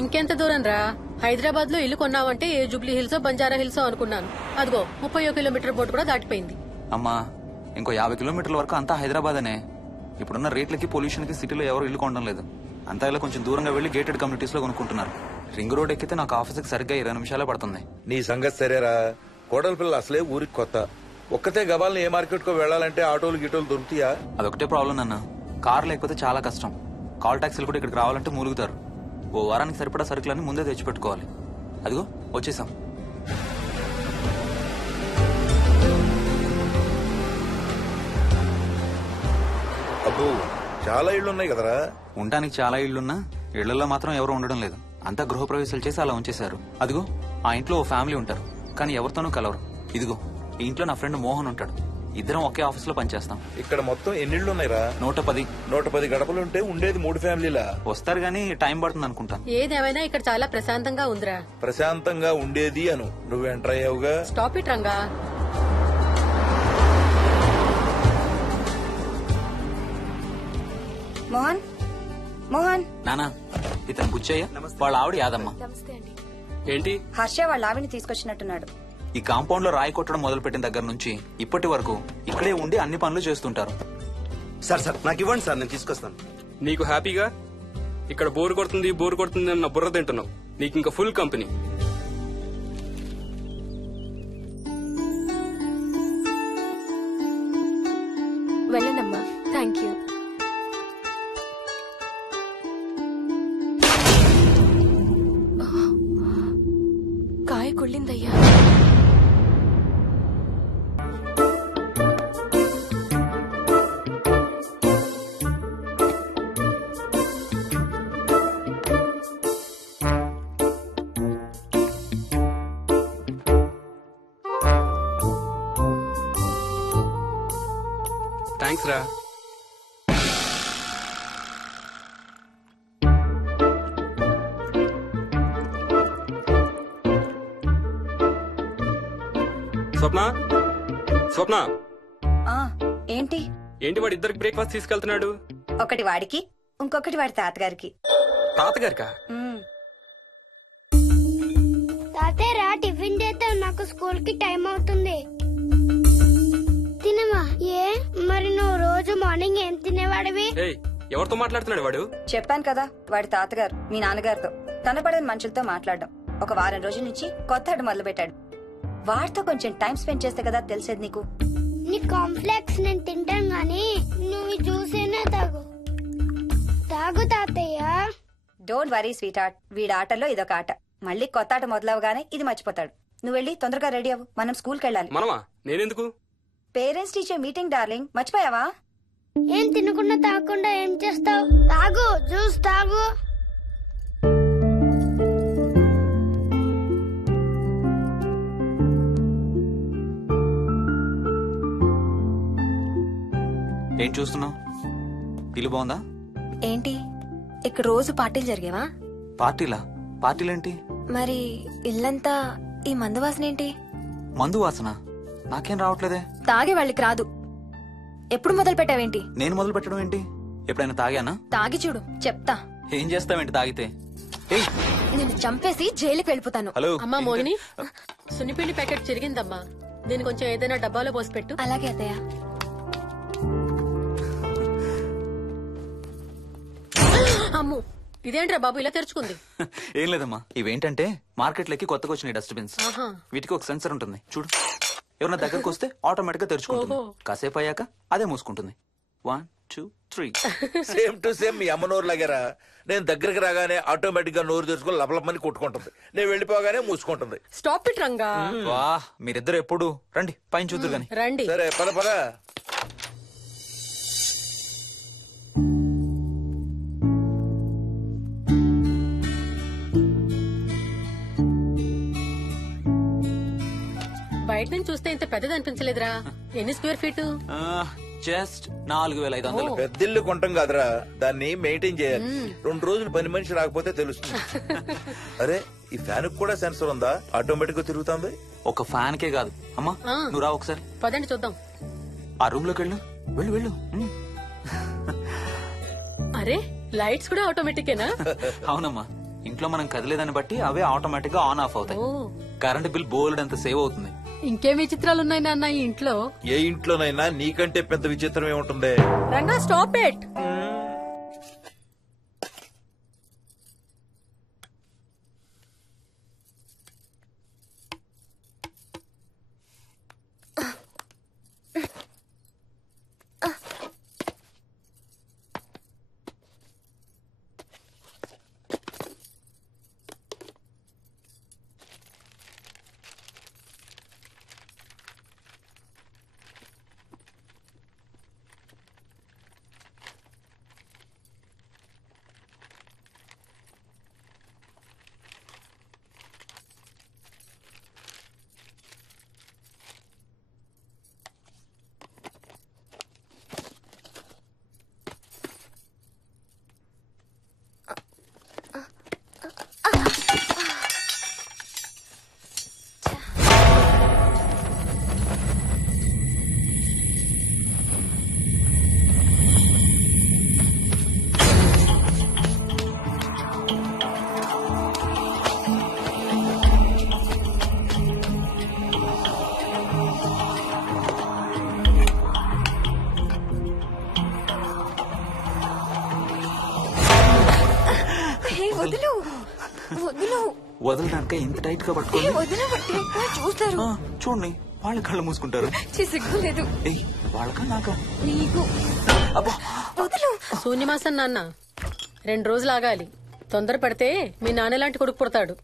ఇంకెంత దూరం రా? హైదరాబాద్ లో ఇల్లు కొన్నావంటే ఏ జూబ్లీ హిల్స్ బంజారా హిల్స్ అనుకున్నాను. అదిగో 31 కిలోమీటర్ బోర్డు కూడా దాటిపోయింది. అమ్మా ఇంకో 50 కిలోమీటర్ల వరకు అంతా హైదరాబాద్ అనే. ఇప్పుడున్న రేట్లకి పొల్యూషన్ కి సిటీలో ఎవరు ఇల్లు కొనడం లేదు. అంతా ఇలా కొంచెం దూరంగా వెళ్లి గేటెడ్ కమ్యూనిటీస్ లో కొనుక్కుంటున్నారు. రింగ్ రోడ్ ఎక్కితే నాకు ఆఫీస్కి సరిగ్గా 20 నిమిషాలే పడుతుంది. నీ సంగతి సరేరా, కోడల పిల్ల అసలే ఊరికి కొత్త. ఒక్కతే గబాల్ని ఏ మార్కెట్ కో వెళ్లాలంటే ఆటోలు గిటోలు దొరుకుతాయా? అదొకటే ప్రాబ్లం అన్న. కార్ లేకపోతే చాలా కష్టం. కాల్ టాక్సీలు కూడా ఇక్కడికి రావాలంటే మూలుగుతారు. ఓ వారానికి సరిపడా సరుకులన్నీ ముందే తెచ్చిపెట్టుకోవాలి. అదిగో వచ్చేసాం. అబ్బో చాలా ఇళ్లున్నాయి కదరా. ఉండడానికి చాలా ఇళ్లున్నా ఇళ్లలో మాత్రం ఎవరు ఉండడం లేదు. అంతా గృహప్రవేశాలు చేసి అలా ఉంచేశారు. అదిగో ఆ ఇంట్లో ఓ ఫ్యామిలీ ఉంటారు, కానీ ఎవరితోనూ కలవరు. ఇదిగో ఈ ఇంట్లో నా ఫ్రెండ్ మోహన్ ఉంటాడు. ఇద్దరం ఒకే ఆఫీస్ లో పనిచేస్తాం. ఇక్కడ మొత్తం ఎన్నిళ్లున్నాయిరా? 110. 110 గడపలుంటే ఉండేది 3 ఫ్యామిలీలా. వస్తారు గానీ టైం పడుతుంది అనుకుంటా. ఏదేమైనా ఇక్కడ చాలా ప్రశాంతంగా ఉందిరా. ప్రశాంతంగా ఉండేది అను, నువ్వు ఎంటర్ అయ్యావుగా. Stop it Ranga. మోహన్ మోహన్ నానా ఇతను బుచ్చయ్య, వాళ్ళ ఆవిడ యాదమ్మ. ఏంటి? హర్ష వాళ్ళ ఆవిని తీసుకొచ్చినట్టున్నాడు. ఈ కాంపౌండ్ లో రాయి కొట్టడం మొదలు పెట్టిన దగ్గర నుంచి ఇప్పటి వరకు ఇక్కడే ఉండి అన్ని పనులు చేస్తుంటారు. సార్ నాకు ఇవ్వండి సార్, నేను తీసుకొస్తాను. నీకు హ్యాపీగా ఇక్కడ బోర్ కొడుతుంది అన్న బుర్ర తింటున్నావు. నీకు ఇంకా ఫుల్ కంపెనీ. వెళ్ళండమ్మా. Thank you. కాయ కుళ్ళిందయ్యా. థ్యాంక్స్ రా. స్వప్న స్వప్న ఏంటి ఏంటి వాడి ఇద్దరికి బ్రేక్ఫాస్ట్ తీసుకెళ్తున్నాడు? ఒకటి వాడికి, ఇంకొకటి వాడి తాతగారికి. తాతగారికా? తాతయ్యరా టిఫిన్ చేద్దాం, నాకు స్కూల్ కి టైం అవుతుంది. తినవా? ఏ మరి నువ్వు రోజు మార్నింగ్ ఏం తినేవాడివి? ఎవరితో మాట్లాడుతున్నాడు వాడు? చెప్పాను కదా, వాడి తాతగారు మీ నాన్నగారితో కనపడని మనుషులతో మాట్లాడడం. ఒక వారం రోజుల నుంచి కొత్త ఆట మొదలు పెట్టాడు. వాడితో కొంచెం టైం స్పెండ్ చేస్తే కదా తెలిసేది నీకు. నీ కాంప్లెక్స్ నేను తింటాను గానీ నువ్వు జ్యూసేనా తాగు. తాగు తాతయ్య. డోంట్ వరీ స్వీట్ హార్ట్, వీడి ఆటల్లో ఇదొక ఆట. మళ్ళీ కొత్త ఆట మొదలవగానే ఇది మర్చిపోతాడు. నువ్వు వెళ్ళి తొందరగా రెడీ అవ్వు, మనం స్కూల్కి వెళ్ళాలి. మనమా? నేనెందుకు? పేరెంట్స్ టీచర్ మీటింగ్ డార్లింగ్, మర్చిపోయావా? ఏం తినకుండా తాగకుండా ఏం చేస్తావు? తాగు, జ్యూస్ తాగు. ఏం చూస్తున్నావు? ఇల్లు బాగుందా? ఏంటి ఇక్కడ రోజు పార్టీలు జరిగేవా? పార్టీలా? పార్టీలేంటి? మరి ఇల్లంతా ఈ మందు వాసన ఏంటి? మందు వాసన నాకేం రావట్లేదే. తాగే వాళ్ళకి రాదు. ఎప్పుడు మొదలు పెట్టావేంటి? నేను మొదలు పెట్టడం ఏంటి? ఎప్పుడైనా తాగానా? తాగి చూడు, చెప్తా. ఏం చేస్తావేంటి తాగితే? నేను చంపేసి జైలుకి వెళ్ళిపోతాను. హలో అమ్మా మోహిని, సున్నిపిండి ప్యాకెట్ చిరిగిందమ్మా. దీని కొంచెం ఏదైనా డబ్బాలో పోసి పెట్టు. అలాగే అత్తయ్య. అమ్ము, ఇదేంట్రా బాబు ఇలా తెరుచుకుంది? ఏం లేదమ్మా, ఇవేంటంటే మార్కెట్లోకి కొత్తగా వచ్చిన డస్ట్బిన్స్. ఆహా. వీటికి ఒక సెన్సర్ ఉంటుంది చూడు. ఎవరన్నా దగ్గరకు వస్తే ఆటోమేటిక్ గా తెరుచుకుంటుంది. కాసేపు అయ్యాక అదే మూసుకుంటుంది. 1 2 3. సేమ్ టు సేమ్ మీ అమ్మ నోరు లాగారా. నేను దగ్గరికి రాగానే ఆటోమేటిక్ గా నోరు తెరుచుకొని లపలపని కొట్టుకుంటుంది. నేను వెళ్ళిపోగానే మూసుకుంటుంది. Stop it Ranga. వా, మీరిద్దరు ఎప్పుడు రండి పైన చూద్దరు గాని. రండి. సరే పద పద. బయట నుంచి చూస్తే ఇంత పెద్దది అనిపించలేదురా. ఎన్ని స్క్వేర్ ఫీట్? జస్ట్ 4500. పెద్దిల్లు కొంటాం కాదురా, దాన్ని మెయింటైన్ చేయాలి. 2 రోజులు పని మనిషి రాకపోతే తెలుస్తుంది. అరే ఈ ఫ్యాన్ కూడా సెన్సర్ ఉందా? ఆటోమేటిక్ గా తిరుగుతుంది. ఒక ఫ్యాన్ కే కాదు. అమ్మా నువ్వు రా ఒకసారి. పదండి చూద్దాం. ఆ రూమ్ లోకి వెళ్ళు. వెళ్ళు వెళ్ళు. అరే లైట్స్ కూడా ఆటోమేటికేనా? అవునమ్మా, ఇంట్లో మనం కదిలేదాన్ని బట్టి అవే ఆటోమేటిక్ గా ఆన్ ఆఫ్ అవుతాయి. ఓ కరెంట్ బిల్ బోల్డ్ అంత సేవ్ అవుతుంది. ఇంకేం విచిత్రాలు ఉన్నాయి నాన్న ఈ ఇంట్లో. ఏ ఇంట్లోనైనా నీకంటే పెద్ద విచిత్రం ఏముంటుంది? Ranga stop it. వదలడానికి ఇంత టైట్ గా పట్టుకోండి. చూస్తారు. చూడండి, వాళ్ళ కళ్ళు మూసుకుంటారు. సిగ్గులేదు వాళ్ళకా నాకా? నీకు. శూన్యమాసం నాన్న 2 రోజులు ఆగాలి. తొందర పడితే మీ నాన్న లాంటి కొడుకు పుడతాడు.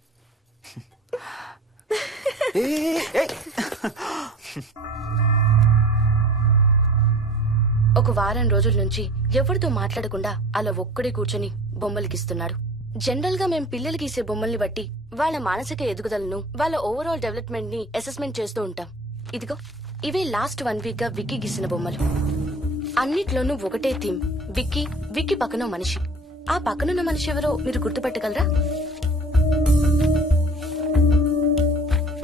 ఒక వారం రోజుల నుంచి ఎవరితో మాట్లాడకుండా అలా ఒక్కడే కూర్చొని బొమ్మలు గీస్తున్నాడు. జనరల్ గా మేం పిల్లలు గీసే బొమ్మల్ని బట్టి వాళ్ళ మానసిక ఎదుగుదలను, వాళ్ళ ఓవరాల్ డెవలప్మెంట్ ని అసెస్మెంట్ చేస్తూ ఉంటాం. ఇదిగో ఇవే లాస్ట్ 1 వీక్ గా విక్కీ గీసిన బొమ్మలు. అన్నిట్లోనూ ఒకటే థీమ్, విక్కీ, విక్కీ పక్కన మనిషి. ఆ పక్కనున్న మనిషి ఎవరో మీరు గుర్తుపట్టగలరా?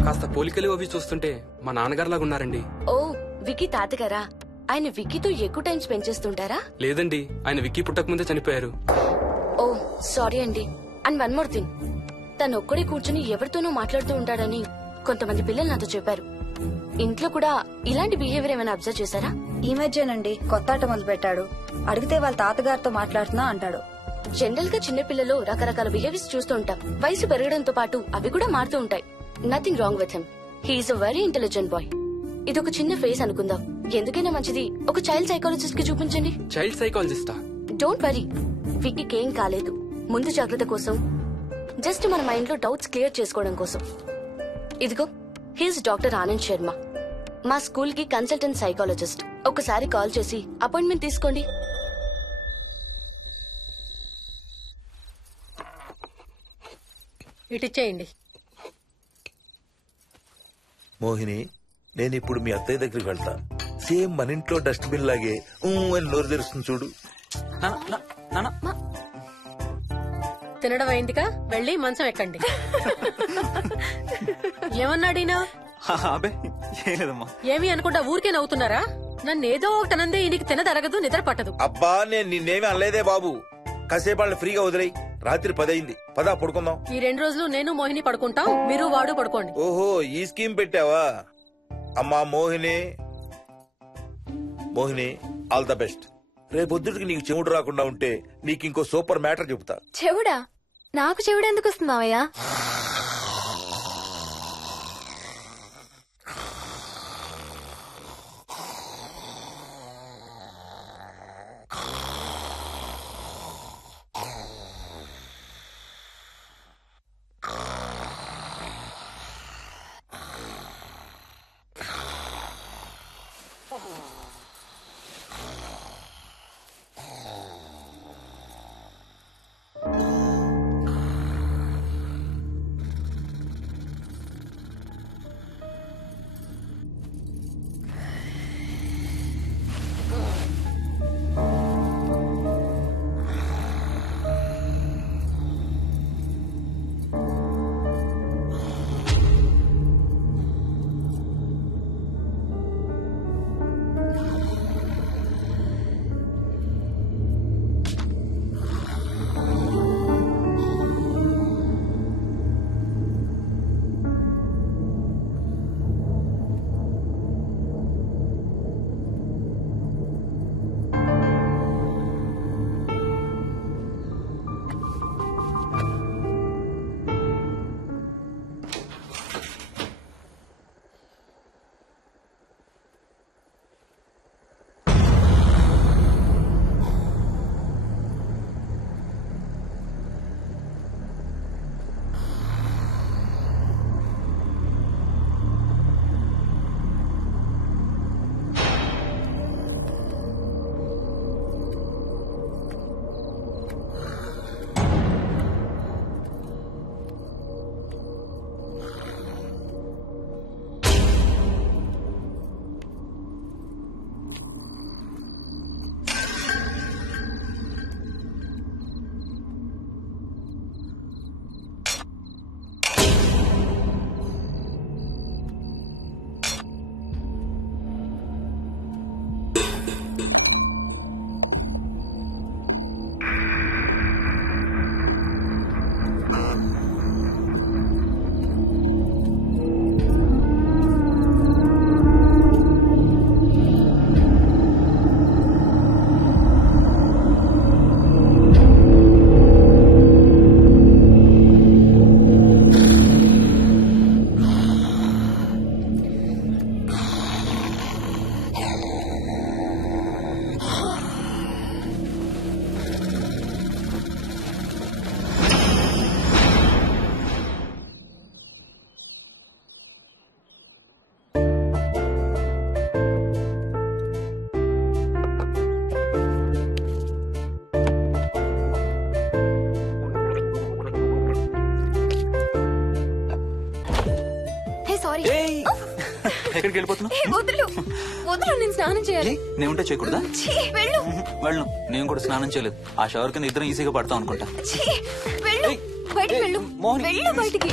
కాస్త పోలికలు అవి చూస్తుంటే మా నాన్నగారులాగా ఉన్నారండి. ఓ, విక్కీ తాతగారా? ఆయన విక్కీతో ఎక్కువ టైం స్పెండ్ చేస్తుంటారా? లేదండి, ఆయన విక్కీ పుట్టక ముందే చనిపోయారు. ఓ సారీ అండి. అండ్ 1 మోర్ థింగ్, తను ఒక్కడే కూర్చుని ఎవరితోనూ మాట్లాడుతూ ఉంటాడని కొంతమంది పిల్లలు నాతో చెప్పారు. ఇంట్లో కూడా ఇలాంటి బిహేవియర్ ఏమైనా అబ్జర్వ్ చేశారా? ఈ మధ్యనండి కొత్త ఆట మొదలు పెట్టాడు. అడిగితే వాళ్ళ తాతగారితో మాట్లాడుతున్నా అంటాడు. జనరల్ గా చిన్న పిల్లలు రకరకాల బిహేవియర్స్ చూస్తూ ఉంటాం. వయసు పెరగడంతో పాటు అవి కూడా మారుతూ ఉంటాయి. Nothing wrong with him. He's a very intelligent boy. ఇది ఒక చిన్న ఫేస్ అనుకుందాం. ఎందుకైనా మంచిది ఒక చైల్డ్ సైకాలజిస్ట్ కి చూపించండి. చైల్డ్ సైకాలజిస్టా? డోంట్ వరీ, విక్కీకి ఏం కాలేదు. ముందు జాగ్రత్త కోసం, జస్ట్ మన మైండ్ లో డౌట్స్ క్లియర్ చేసుకోవడం కోసం. ఇదిగో హీస్ డాక్టర్ ఆనంద్ శర్మ, మా స్కూల్ కి కన్సల్టెంట్ సైకాలజిస్ట్. ఒకసారి కాల్ చేసి అపాయింట్మెంట్ తీసుకోండి. ఇటిచ్చేయండి. మోహిని, నేను ఇప్పుడు మీ అత్తయ్య దగ్గరికి వెళ్తా. సేమ్ మన ఇంట్లో డస్ట్బిన్ లాగే అని నోరు తెరుస్తుంది చూడు. తినడం అయిందిగా, వెళ్ళి మంచం ఎక్కండి. ఏమన్నాడీనా? అబే ఏం లేదమ్మా. ఏమి అనుకుంటా ఊరికే నవ్వుతున్నారా? నన్ను ఏదో ఒకటి అనందే ఈయనకి తినదరగదు, నిద్ర పట్టదు. అబ్బా, నేను నిన్నేమి అనలేదే బాబు. కాసేపు వాళ్ళని ఫ్రీగా వదిలేయి. రాత్రి 10 అయింది, పదా పడుకుందాం. ఈ 2 రోజులు నేను మోహిని పడుకుంటాం, మీరు వాడు పడుకోండి. ఓహో, ఈ స్కీమ్ పెట్టావా? అమ్మా Mohini, Mohini all the best. రేపొద్దుటికి నీకు చెవుడు రాకుండా ఉంటే నీకు ఇంకో సూపర్ మ్యాటర్ చెబుతా. చెవుడా? నాకు చెవుడు ఎందుకు వస్తుంది మావయ్య? ఎక్కడికి వెళ్ళిపోతున్నావు? వదులు వదులు, నేను స్నానం చేయాలి. నేను ఉంటే చేయకూడదా? వెళ్ళు. వెళ్ళు. నేను కూడా స్నానం చేయలేదు. ఆ షవర్ కింద ఇద్దరం ఈజీగా పడతాం అనుకుంటా. వెళ్ళు, బయటికి వెళ్ళు. మోహిని. వెళ్ళు బయటికి.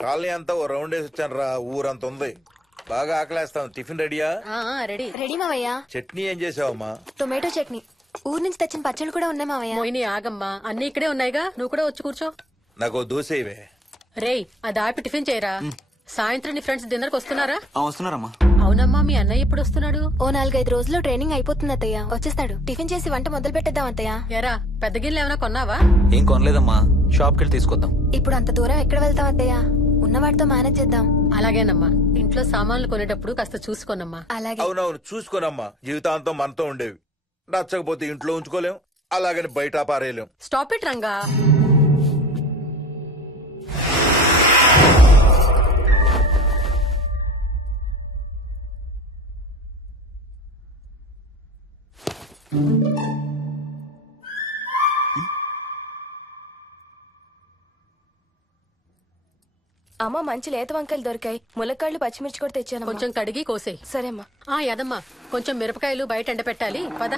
కాలనీ అంతా ఓ రౌండ్ వేసి వచ్చాను రా. ఊరంత ఉంది. బాగా ఆకలేస్తాం. టిఫిన్ రెడీయా? రెడీ. రెడీ మావయ్య. చట్నీ ఏం చేసావమ్మా? టొమాటో చట్నీ. ఊరు నుంచి తెచ్చిన పచ్చళ్ళు కూడా ఉన్నాయి మావయ్య. మోహిని ఆగమ్మా, అన్ని ఇక్కడే ఉన్నాయిగా, నువ్వు కూడా వచ్చి కూర్చో. నాకు దోశ ఇవే. రేయ్, అది ఆపి టిఫిన్ చేయరా. సాయంత్రం నీ ఫ్రెండ్స్ డిన్నర్ కి వస్తున్నారా? వస్తున్నారమ్మా. అవునమ్మా, మీ అన్నయ్య ఎప్పుడు వస్తున్నాడు? ఓ 4-5 రోజుల్లో ట్రైనింగ్ అయిపోతుంది అత్తయ్య, వచ్చేస్తాడు. టిఫిన్ చేసి వంట మొదలు పెట్టేద్దాం అత్తయ్య. ఎరా, పెద్ద గిన్నెలు ఏమైనా కొన్నావా? ఏం కొనలేదమ్మా, షాప్ కెళ్ళి తీసుకొద్దాం. ఇప్పుడు అంత దూరం ఎక్కడ వెళ్తాం అత్తయ్య? ఉన్న వాటితో మేనేజ్ చేద్దాం. అలాగేనమ్మా, ఇంట్లో సామాన్లు కొనేటప్పుడు కాస్త చూసుకోనమ్మా. అలాగే. అవునవును, చూసుకోనమ్మా. జీవితాంతం మనతో ఉండేవి. నచ్చకపోతే ఇంట్లో ఉంచుకోలేం, అలాగని బయట పారేయలేం. Stop it Ranga. అమ్మ, మంచి లేత వంకాయలు దొరికాయి. ములక్కాళ్ళు, పచ్చిమిర్చి కూడా తెచ్చాను. కొంచెం కడిగి కోసేయ్. సరే అమ్మా. యదమ్మా, కొంచెం మిరపకాయలు బయట ఎండపెట్టాలి. పద.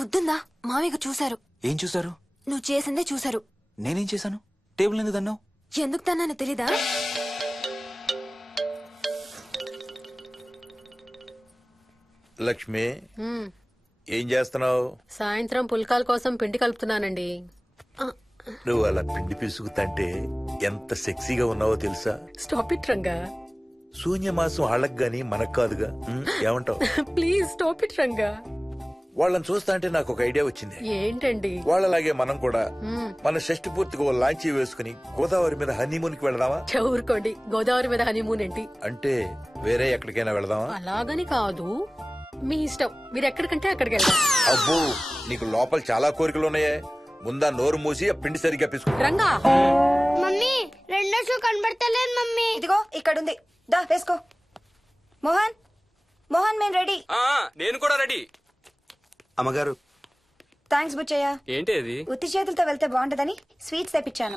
బుద్ధుందా? మామయ్య చూశారు. ఏం చూసారు? నువ్వు చేసిందే చూశారు. నేనేం చేశాను? టేబుల్ ఎందుకు తన్నావు? ఎందుకు తన్నానో తెలీదా? లక్ష్మి, ఏం చేస్తున్నావు? సాయంత్రం పుల్కాల కోసం పిండి కలుపుతున్నానండి. నువ్వు అలా పిండి పిసుకుతంటే ఎంత సెక్సీగా ఉన్నావో తెలుసా? Stop it Ranga. శూన్యమాసం వాళ్ళకి గాని మనకు కాదుగా. ఏమంటావు? Please stop it Ranga. వాళ్ళని చూస్తా అంటే నాకు ఒక ఐడియా వచ్చింది. ఏంటండి? వాళ్ళలాగే మనం కూడా మన షష్టి పూర్తిగా ఓ లాంచీ వేసుకుని గోదావరి మీద హనీమూన్ కి వెళదామా? ఊరుకోండి, గోదావరి మీద హనీమూన్ ఏంటి? అంటే వేరే ఎక్కడికైనా వెళదామా? అలాగని కాదు, మీ ఇష్టం. మీరు ఎక్కడికంటే అక్కడికి వెళ్దాం. అబ్బో, నీకు లోపల చాలా కోరికలు ఉన్నాయే. ముందా నోరు మూసి ఆ పిండి సరిగ్గా పిసుకు. రంగా. మమ్మీ, రెండో షూ కనబడతలేదు మమ్మీ. ఇదిగో ఇక్కడుంది, దా వేసుకో. మోహన్, మోహన్, మేము రెడీ. నేను కూడా రెడీ. అమ్మగారు. థ్యాంక్స్ బుచ్చయ్య. ఏంటి అది? ఉత్తి చేతులతో వెళ్తే బాగుంటదని స్వీట్స్ తెప్పించాను.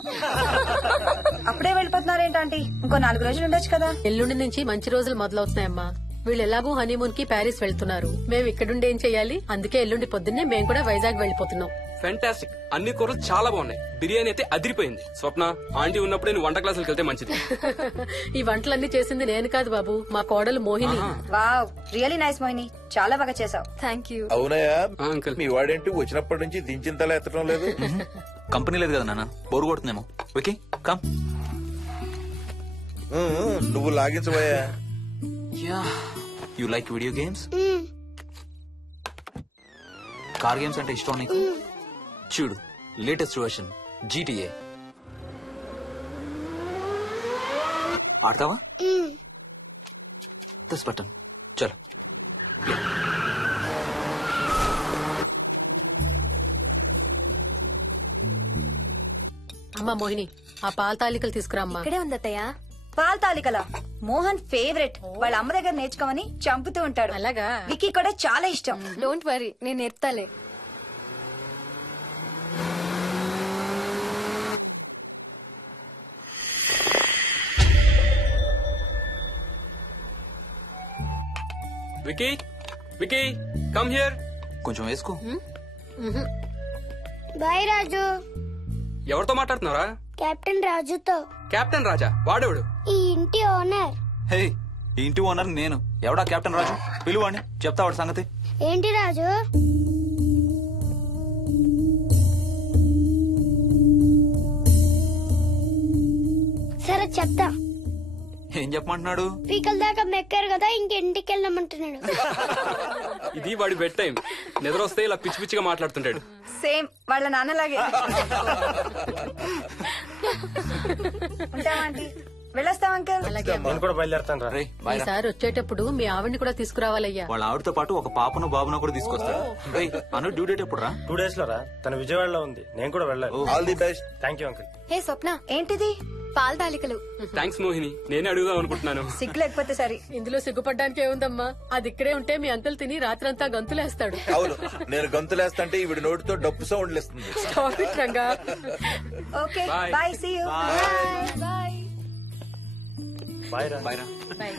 అప్పుడే వెళ్ళిపోతున్నారేంటంటే ఇంకో 4 రోజులు ఉండొచ్చు కదా. ఎల్లుండి నుంచి మంచి రోజులు మొదలవుతున్నాయమ్మా. వీళ్ళు ఎలాగూ హనీమూన్ కి ప్యారిస్ వెళ్తున్నారు. మేము ఇక్కడుండి ఏం చెయ్యాలి? అందుకే ఎల్లుండి పొద్దున్నే మేము కూడా వైజాగ్ వెళ్ళిపోతున్నాం. ఫెంటాస్టిక్. అన్ని కూరలు చాలా బాగున్నాయి. బిర్యానీ అయితే అదిరిపోయింది. స్వప్న, ఆంటీ ఉన్నప్పుడే నువ్వు వంట క్లాసులకు వెళ్తే మంచిది. ఈ వంటలన్నీ చేసింది నేను కాదు బాబు, మా కోడలు Mohini. Wow, really nice Mohini, చాలా బాగా చేసావు. Thank you. అవునయా, అంకుల్. మీ వాడేంటి వచ్చినప్పటి నుంచి దించిన తల ఎత్తడం లేదు? కంపెనీ లేదు కదా నాన్న, బోరు కొడుతుందేమో. Okay come. నువ్వు లాగించబోయా? You like video games? Car games అంటే ఇష్టం నీకు? చూడు, లేటెస్ట్ వర్షన్ GTA. ఆడతావా? దస్ బటన్ చలో. అమ్మా మోహిని, ఆ పాల తాలికలు తీసుకురా అమ్మా. ఇక్కడే ఉంది అత్తయ్య. పాల తాలికల మోహన్ ఫేవరెట్. వాళ్ళ అమ్మ దగ్గర నేర్చుకోమని చంపుతూ ఉంటాడు. అలాగా? విక్కీ కూడా చాలా ఇష్టం. డోంట్ వరీ, నేను నేర్పుతాలే. Vicky, Vicky, come here. కొంచెం వేసుకో. బాయ్ రాజు. ఎవరితో మాట్లాడుతున్నారా? కెప్టెన్ రాజుతో. కెప్టెన్ రాజా? వాడేవాడు? ఈ ఇంటి ఓనర్. హే, ఈ ఇంటి ఓనర్ నేను. ఎవడా కెప్టెన్ రాజు? పిలువాడిని, చెప్తా వాడి సంగతి. ఏంటి రాజు? సరే చెప్తా. ఏం చెప్పమంటున్నాడు? పీకల దాకా మెక్కారు కదా, ఇంటికి వెళ్ళమంటున్నాడు. ఇది వాడి బెడ్ టైం. నిద్ర వస్తే ఇలా పిచ్చి పిచ్చిగా మాట్లాడుతుంటాడు. సేమ్ వాళ్ళ నాన్నలాగే. ఉంటావా ఆంటీ? వెళ్ళొస్తాం అంకల్. అలాగే అమ్మా. నేను కూడా బయలుదేరుతాను రా. రేయ్, బాయ్ రా. ఈసారి వచ్చేటప్పుడు మీ ఆవిడ్ని కూడా తీసుకురావాలయ్యా. వాళ్ళ ఆవిడతో పాటు ఒక పాపను బాబును కూడా తీసుకొస్తాడు. రేయ్, అను డ్యూ డేట్ ఎప్పుడు రా? 2 days లో రా. తన విజయవాడలో ఉంది, నేను కూడా వెళ్ళాలి. All the best. Thank you uncle. Hey Swapna, ఏంటిది? పాల తాలికలు. థ్యాంక్స్ మోహిని, నేనే అడుగుదాం అనుకుంటున్నాను. సిగ్గు లేకపోతే సరే. ఇందులో సిగ్గుపడ్డానికి ఏముందమ్మా? అది ఇక్కడే ఉంటే మీ అంకుల్ తిని రాత్రంతా గంతులేస్తాడు. అవును, నేను గంతులేస్తంటే ఈవిడ నోటితో డప్పు సౌండ్లు ఇస్తుంది. Stop it, Ranga. Okay Bye. Bye, see you. Bye. Bye రా. బాయ్ రా. Bye.